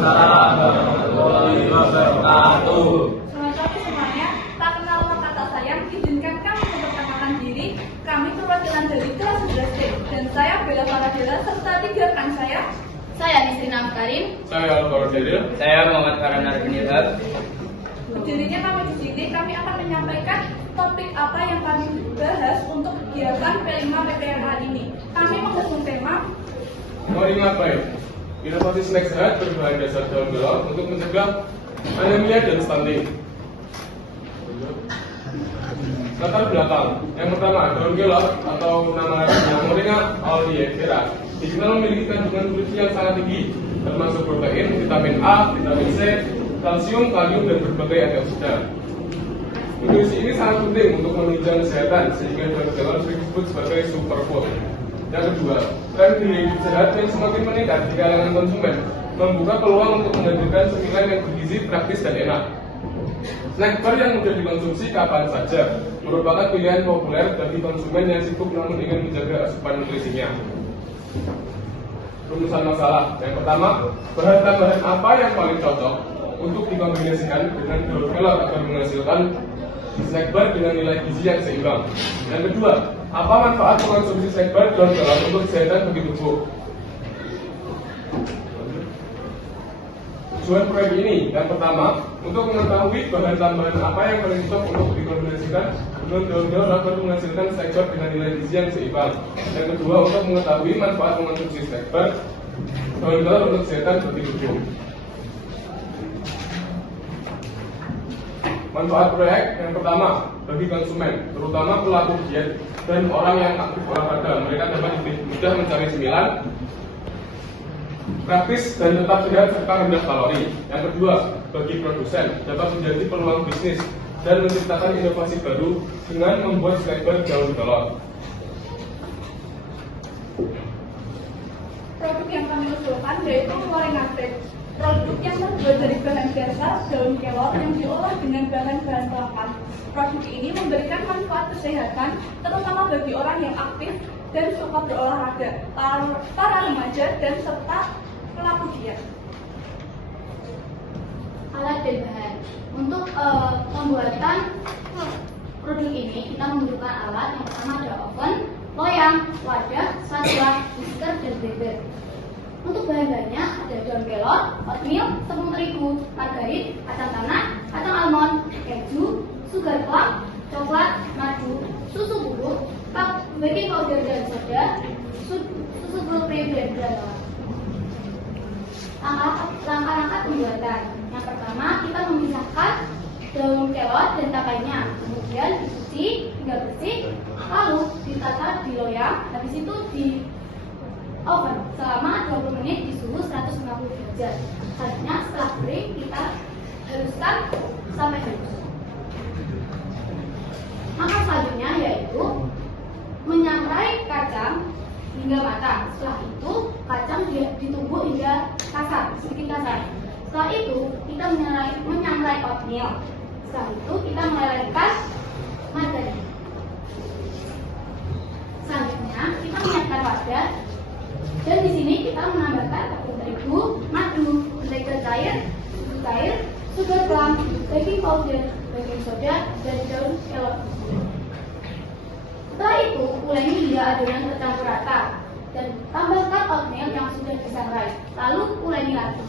Waalaikumsalam warahmatullahi wabarakatuh. Selamat pagi semuanya. Tak kenal maka tak sayang. Izinkan kami memperkenalkan diri. Kami perwakilan dari kelas 11C dan saya Bella Faradela serta 3 rekan saya. Saya Nisrina Karim. Saya Alvaro Dedel. Saya Muhammad Farhan Arfinilhab. Berdirinya kami di sini, kami akan menyampaikan topik apa yang kami bahas untuk kegiatan P5 PPRA ini. Kami mengusung tema Mari ngapain? Inovasi snack sehat berbahan dasar daun kelor untuk mencegah anemia dan stunting. Latar belakang. Yang pertama, daun kelor atau nama lainnya Moringa oleifera dikenal memiliki kandungan nutrisi yang sangat tinggi, termasuk protein, vitamin A, vitamin C, kalsium, kalium, dan berbagai antioksidan. Nutrisi ini sangat penting untuk menunjang kesehatan, sehingga daun kelor disebut sebagai superfood. Yang kedua, tren gaya hidup sehat yang semakin meningkat di kalangan konsumen membuka peluang untuk menghadirkan cemilan yang bergizi, praktis, dan enak. Snack bar yang mudah dikonsumsi kapan saja merupakan pilihan populer bagi konsumen yang sibuk namun ingin menjaga asupan nutrisinya. Rumusan masalah. Yang pertama, bahan tambahan apa yang paling cocok untuk dikombinasikan dengan daun kelor agar menghasilkan snack bar dengan nilai gizi yang seimbang. Yang kedua, apa manfaat mengonsumsi snack bar daun kelor untuk kesehatan bagi tubuh? Tujuan proyek ini, yang pertama, untuk mengetahui bahan tambahan apa yang paling cocok untuk dikombinasikan dengan daun kelor agar menghasilkan snack bar dengan nilai gizi yang seimbang. Yang kedua, untuk mengetahui manfaat mengonsumsi snack bar daun kelor untuk kesehatan bagi tubuh. Manfaat proyek yang pertama bagi konsumen, terutama pelaku diet dan orang yang aktif olahraga, mereka dapat lebih mudah mencari cemilan praktis dan tetap sehat serta rendah kalori. Yang kedua, bagi produsen dapat menjadi peluang bisnis dan menciptakan inovasi baru dengan membuat snack bar daun kelor. produk yang kami usulkan yaitu Moringa Snack. Produk yang terbuat dari bahan dasar daun kelor yang diolah dengan bahan-bahan kelapa. Produk ini memberikan manfaat kesehatan, terutama bagi orang yang aktif dan suka berolahraga, para remaja dan serta pelaku diet. Alat dan bahan. Untuk pembuatan produk ini kita membutuhkan alat. Yang pertama ada oven, loyang, wadah, spatula, whisker, dan blender. Untuk bahan-bahannya ada daun kelor, oatmeal, tepung terigu, margarin, kacang tanah, kacang almond, keju, sugar plum, coklat, madu, susu bubuk, baking powder dan soda, susu blueberry dan granula. Langkah-langkah pembuatan. Yang pertama, kita memisahkan daun kelor dan cakainya, kemudian dicuci hingga bersih, lalu ditata di loyang, habis itu di oven selama 20 menit di suhu 150 derajat. Selanjutnya setelah kering kita haluskan sampai halus. Langkah selanjutnya yaitu menyangrai kacang hingga matang. Setelah itu kacang ditumbuk hingga kasar, sedikit kasar. Setelah itu kita menyangrai oatmeal. Setelah itu kita melelehkan margarin. Selanjutnya kita menyiapkan wadah. Dan di sini kita menambahkan tepung terigu, madu, mentega cair, susu cair, sugar plum, baking powder, baking soda, dan daun kelor. Setelah itu uleni hingga adonan tercampur rata dan tambahkan oatmeal yang sudah disangrai. Lalu uleni lagi.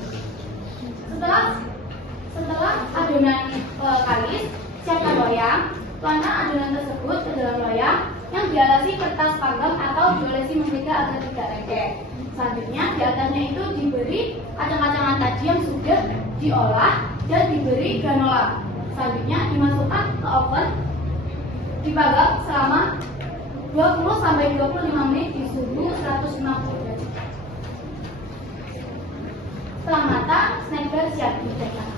Setelah adonan kalis, siapkan loyang. Tuangkan adonan tersebut ke dalam loyang yang dialasi kertas panggang atau diolesi mentega agar tidak lengket. Selanjutnya di atasnya itu diberi kacang-kacangan tadi yang sudah diolah dan diberi granola. Selanjutnya dimasukkan ke oven, dipanggang selama 20-25 menit di suhu 150 derajat. Setelah matang, snack bar siap dicetak.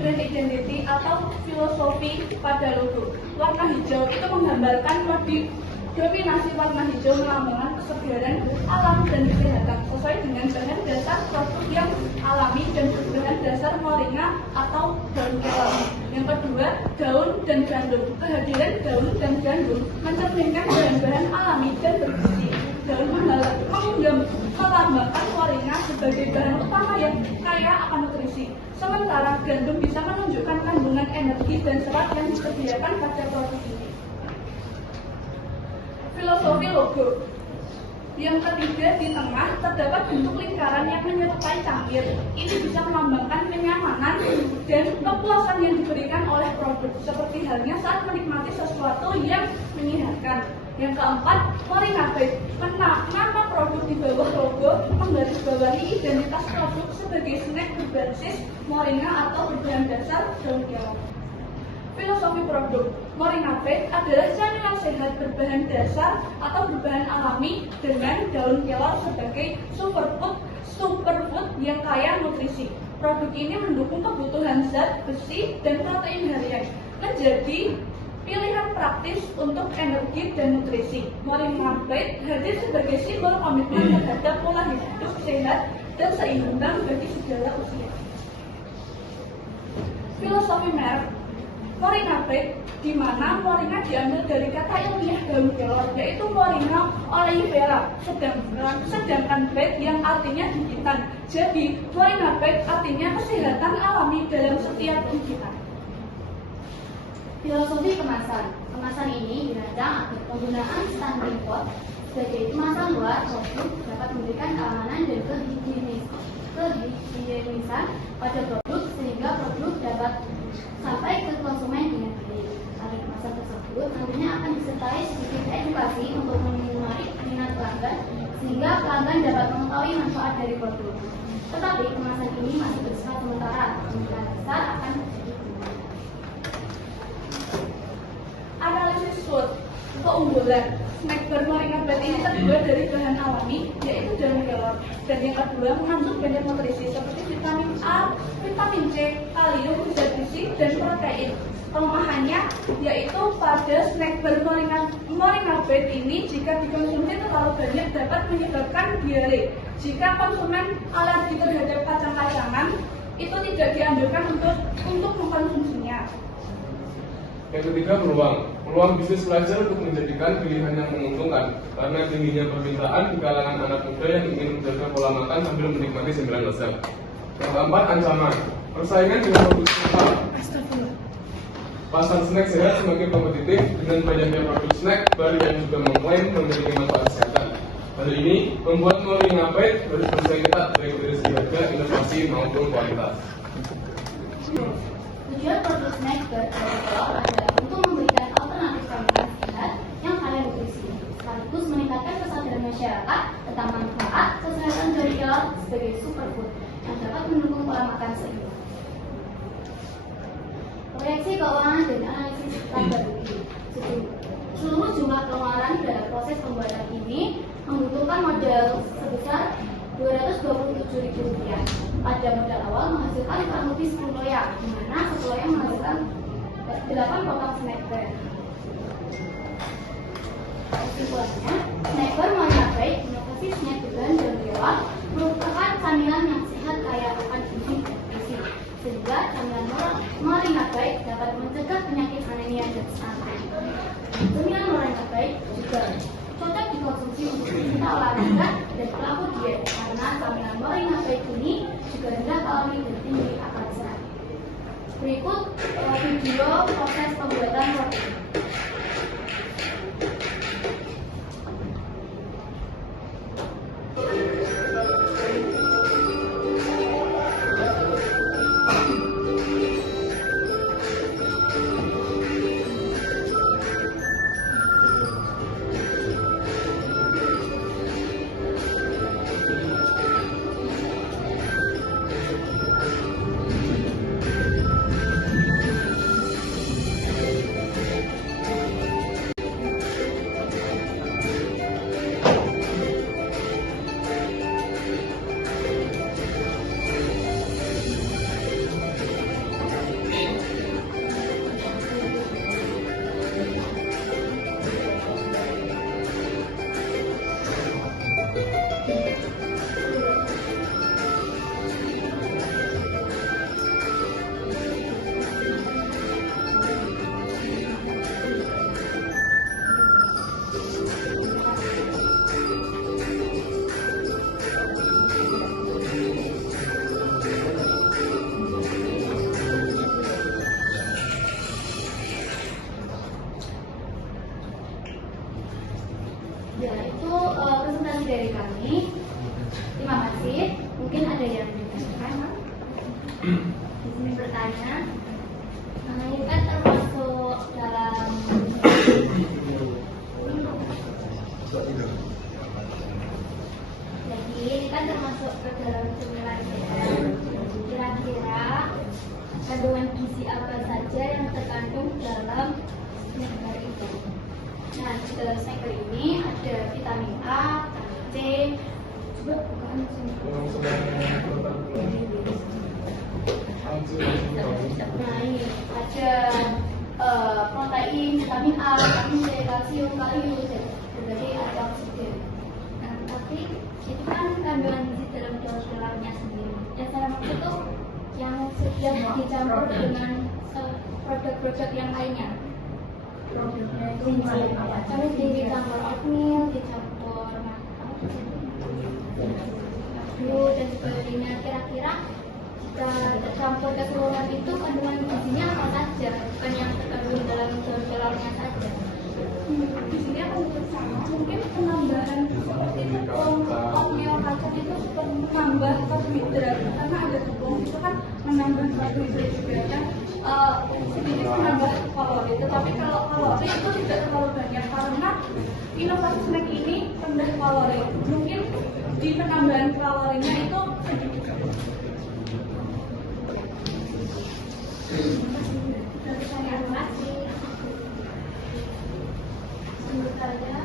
Brand identity atau filosofi pada logo. Warna hijau itu menggambarkan dominasi warna hijau melambangkan kesegaran alam dan kesehatan sesuai dengan bahan dasar produk yang alami dan berbahan dasar moringa atau daun kelor. Yang kedua, daun dan gandum. Kehadiran daun dan gandum mencerminkan bahan-bahan alami dan bergizi. Daun melambangkan moringa sebagai bahan utama yang kaya akan nutrisi. Sementara gandum bisa menunjukkan kandungan energi dan serat yang disediakan pada produk ini. Filosofi logo. Yang ketiga, di tengah terdapat bentuk lingkaran yang menyerupai cangkir. Ini bisa melambangkan kenyamanan dan kepuasan yang diberikan oleh produk, seperti halnya saat menikmati sesuatu yang menyehatkan. Yang keempat, Moringa Base. Nama produk di bawah logo menggarisbawahi identitas produk sebagai snack berbasis moringa atau berbahan dasar daun kelor. Filosofi produk. Moringa Base adalah camilan sehat berbahan dasar atau berbahan alami dengan daun kelor sebagai superfood yang kaya nutrisi. Produk ini mendukung kebutuhan zat, besi, dan protein harian, menjadi pilihan praktis untuk energi dan nutrisi. Moringa Base hadir sebagai simbol komitmen terhadap pola hidup sehat dan seimbang bagi segala usia. Filosofi merek. Moringa Base, di mana moringa diambil dari kata ilmiah daun kelor, yaitu Moringa oleifera, sedangkan Base yang artinya gigitan. Jadi, Moringa Base artinya kesehatan alami dalam setiap gigitan. Filosofi kemasan. Kemasan ini dirancang agar penggunaan standing pot sebagai kemasan luar produk dapat memberikan keamanan dan kehigienisan pada produk sehingga produk dapat sampai ke konsumen dengan baik. Pada kemasan tersebut nantinya akan disertai sedikit edukasi untuk menarik minat pelanggan sehingga pelanggan dapat mengetahui manfaat dari produk. Tetapi kemasan ini masih bersifat sementara, kemungkinan besar akan menjadi permanen. Analisis SWOT. Keunggulan snack bar Moringa Base ini terbuat dari bahan alami, yaitu daun kelor, dan yang kedua mengandung banyak nutrisi seperti vitamin A, vitamin C, kalium, zat besi, dan protein. Kelemahannya yaitu pada snack bar Moringa Base ini jika dikonsumsi terlalu banyak dapat menyebabkan diare. Jika konsumen alergi terhadap kacang-kacangan, itu tidak dianjurkan untuk mengkonsumsinya. Yang ketiga, peluang bisnis pelajar untuk menjadikan pilihan yang menguntungkan karena tingginya permintaan di kalangan anak muda yang ingin menjaga pola makan sambil menikmati cemilan lezat. Yang keempat, ancaman. Persaingan dengan produk lokal. Pasar snack sehat semakin kompetitif dengan banyaknya produk snack bar yang juga mengklaim memiliki manfaat kesehatan. Hal ini membuat Moringa Base harus bersaing ketat baik dari segi harga, inovasi maupun kualitas. Tujuan produk snack berkelor adalah untuk memberikan alternatif camilan sehat yang kaya nutrisi, sekaligus meningkatkan kesadaran masyarakat tentang manfaat kesehatan dari kelor sebagai superfood yang dapat mendukung pola makan seimbang. Proyeksi keuangan dan analisis liability. Seluruh jumlah pengeluaran dalam proses pembuatan ini membutuhkan modal sebesar Rp227.000. Pada modal awal menghasilkan kurang lebih 10 loyang, di mana 1 loyang menghasilkan 8 potong snack bar. Kesimpulannya, snack bar Moringa Base, inovasi snack berbahan daun kelor, merupakan camilan yang sehat kaya akan gizi dan nutrisi, sehingga camilan Moringa Base dapat mencegah penyakit anemia dan stunting. Camilan Moringa Base juga cocok dikonsumsi untuk pecinta olahraga dan pelaku diet karena camilan Moringa Base ini juga rendah kalori dan tinggi akan serat. Berikut video proses pembuatan roti. Mungkin ada yang ditanyakan? Di sini bertanya, ini kan termasuk dalam jadi ini kan termasuk ke dalam cemilan sehat. Kira-kira kandungan gizi apa saja yang terkandung dalam snacker itu? Nah, di dalam snacker ini ada vitamin A, C, coba bukan nah ini ada protein, vitamin A, vitamin C, kalsium, kalium, jadi ada oksigen. Nah, tapi itu kan kandungan gizi dalam dalamnya sendiri. Yang saya maksud itu yang dicampur dengan produk-produk yang lainnya. Kalau dicampur oatmeal, dicampur dan sebagainya, kira-kira jika tercampur keseluruhan itu kandungan gizinya apa saja, bukan yang terkandung dalam dalamnya saja. Di sini aku bersama mungkin penambahan seperti tepung, oatmeal, kacang itu menambah karbohidrat karena ada tepung itu kan menambah karbohidrat juga kan sedikit menambah kalori. Tetapi kalau kalori itu tidak terlalu banyak karena inovasi snack ini rendah kalori. Mungkin di penambahan kalorinya itu sedikit. Terima kasih. Sebut saja,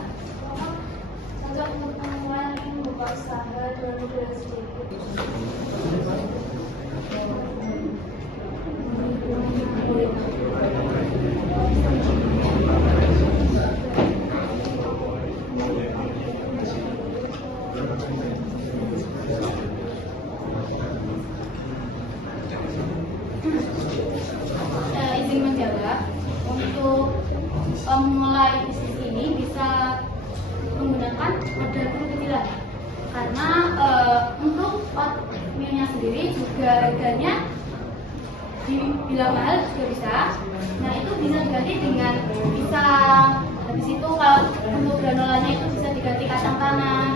contoh untuk temuan yang membuka usaha 2020 sedikit. Izin menjawab, untuk memulai bisnis ini bisa menggunakan modal kecil-kecilan karena untuk oatmealnya sendiri juga harganya dibilang mahal juga bisa. Nah itu bisa diganti dengan habis itu kalau untuk granulanya itu bisa diganti kacang tanah.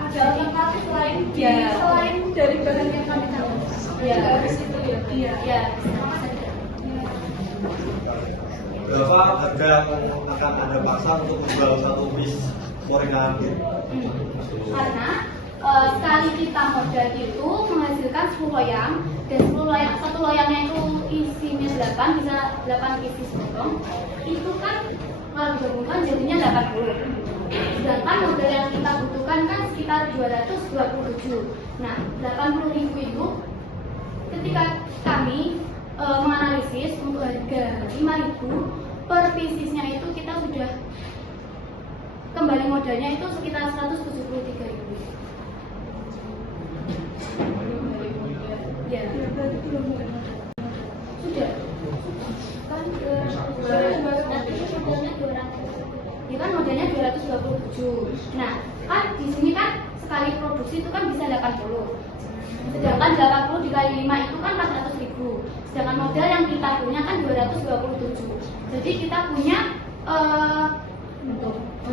Ada alternatif lain Ya. selain dari bahan yang kami campur. Ya. Habis itu ya. Iya. Ya, sama saja. Berapa harga yang akan Anda pasang untuk menjual satu bis gorengan? Karena sekali kita modal itu menghasilkan 10 loyang dan 10 loyang, satu loyangnya itu isinya 8, bisa 8 isi sepotong. Itu kan kalau digabungkan jadinya 80. Sedangkan modal yang kita butuhkan kan sekitar 227. Nah, 80.000 itu ketika kami menganalisis untuk harga 5.000 per piecesnya itu kita sudah kembali modalnya itu sekitar 173.000. Ya, sudah kan nanti modalnya 200. Ya kan modalnya 227. Nah, kan di sini kan sekali produksi itu kan bisa 80. Sedangkan 80 dikali 5 itu kan 400.000. Sedangkan modal yang kita punya kan 227. Jadi kita punya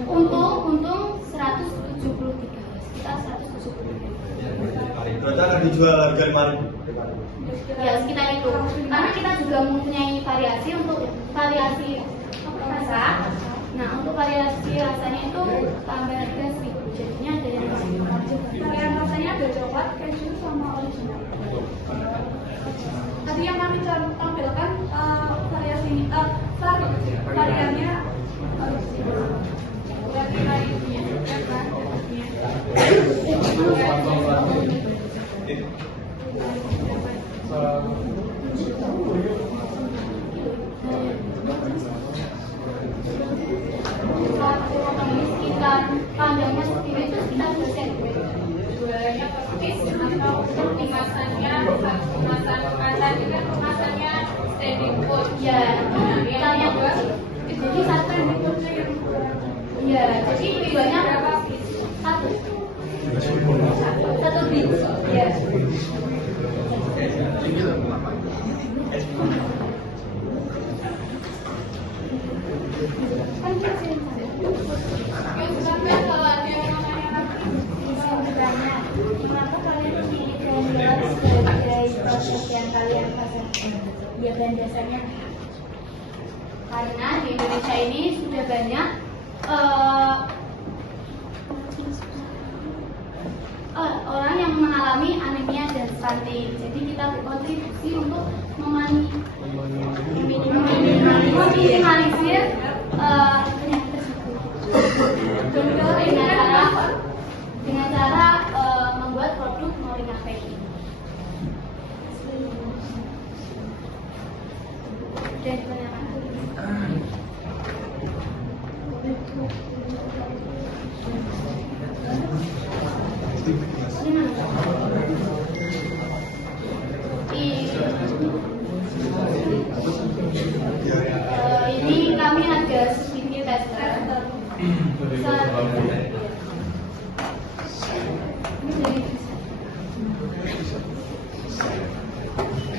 untung 173. Kita 173. Berarti akan dijual harga 5.000. Ya sekitar itu. Karena kita juga mempunyai variasi untuk variasi rasa. Nah untuk variasi rasanya itu tambah harga 1.000. Jadinya ada yang Varian rasanya ada coklat, keju, sama original. Tadi yang kami tampilkan variasi variannya original. Berarti variasinya ya kan? Sekitar panjangnya seperti itu sekitar 2 cm. Jualannya persis atau kemasannya kemasan kaca juga kemasannya standing food. Ya, Yang kedua, jadi satu standing foodnya yang ya, jadi tujuannya berapa? Satu biji. Ya. Kan kecil. yang sampai kalau ada yang namanya lagi Kenapa kalian pilih dibuat sebagai proses yang kalian rasakan. Ya, dan dasarnya karena di Indonesia ini sudah banyak orang yang mengalami anemia dan stunting. Jadi kita berkontribusi untuk meminimalisir penyakit tersebut dengan cara membuat produk Moringa Baby. Dan ini kami ada sedikit tester.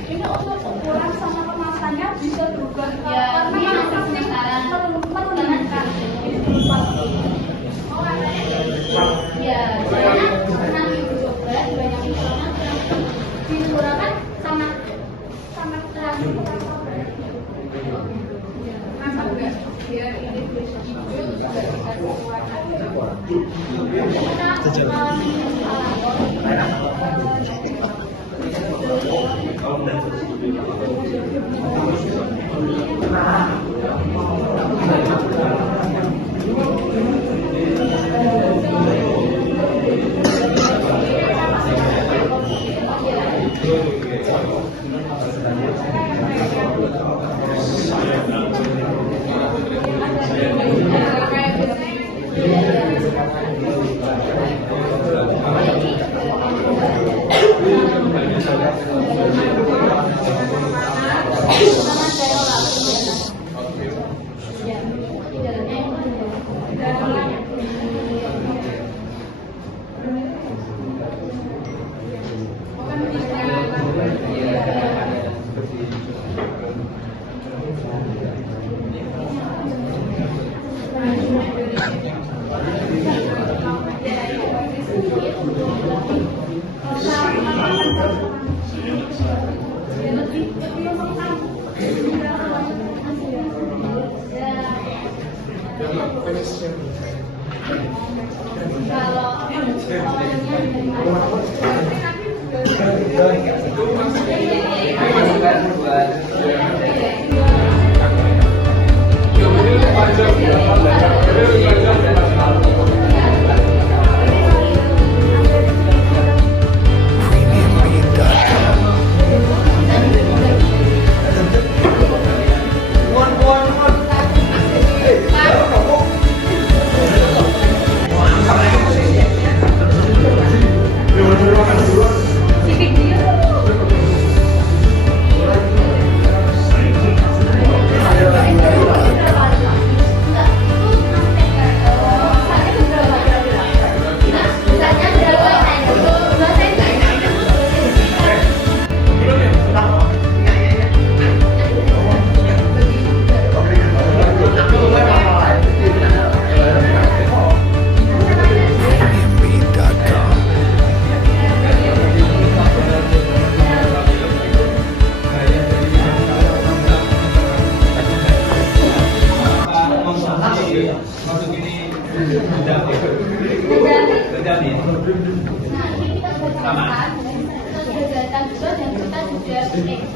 Ini untuk ukuran sama kemasannya bisa berubah Ya, ini karena masih sementara. menurunkan. Ya, soalnya nanti coba banyak misalnya dikurangkan sangat keras. Biar ini bisa hijau juga kita sesuaikan.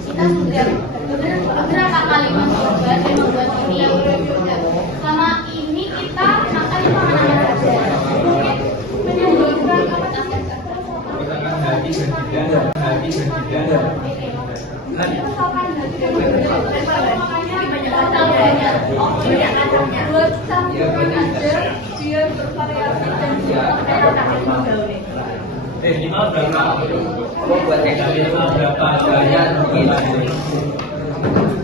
Kita sudah beberapa kali mencoba dan membuat ini. Selama ini kita makan itu makanan saja. Mungkin menunjukkan kapasitas buat campuran aja biar bervariasi dan minimal berapa? Buat minimal berapa harganya?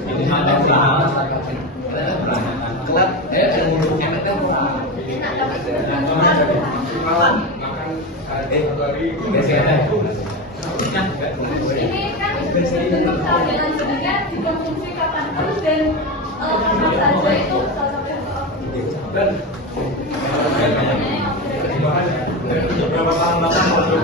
Minimal dan final. ini kan bentuk camilan jadinya dikonsumsi kapan pun dan kapan saja itu salah satu yang Berapa tahun makan produk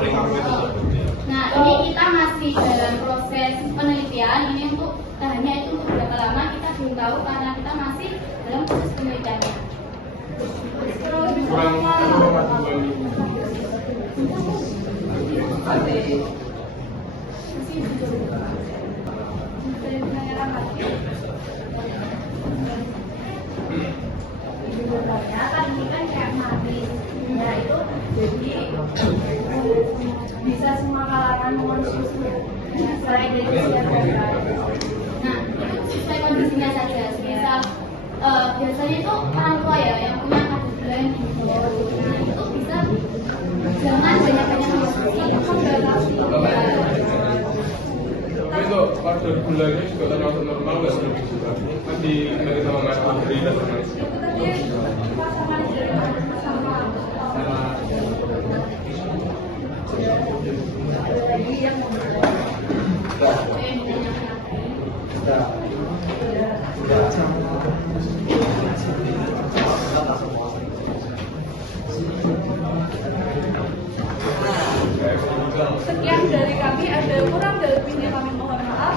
Nah, ini kita masih dalam proses penelitian. Ini untuk tahannya itu untuk berapa lama kita belum tahu karena kita masih dalam proses penelitiannya. Kurang 2 minggu. Contohnya kan ini kan kayak mati, ya itu jadi bisa semua kalangan mengonsumsi selain dari usia mereka. Nah, itu sesuai kondisinya saja. Misal biasanya itu orang tua ya yang punya kadar gula yang tinggi. Nah, itu bisa jangan banyak-banyak konsumsi membatasi. Tapi untuk kadar gulanya juga termasuk normal nggak lebih juga? Nanti dari sama Mas Putri dan teman. Itu tadi pasangan dari sama lagi yang sekian dari kami, ada kurang dan lebihnya kami mohon maaf.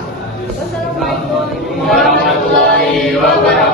Wassalamualaikum warahmatullahi wabarakatuh.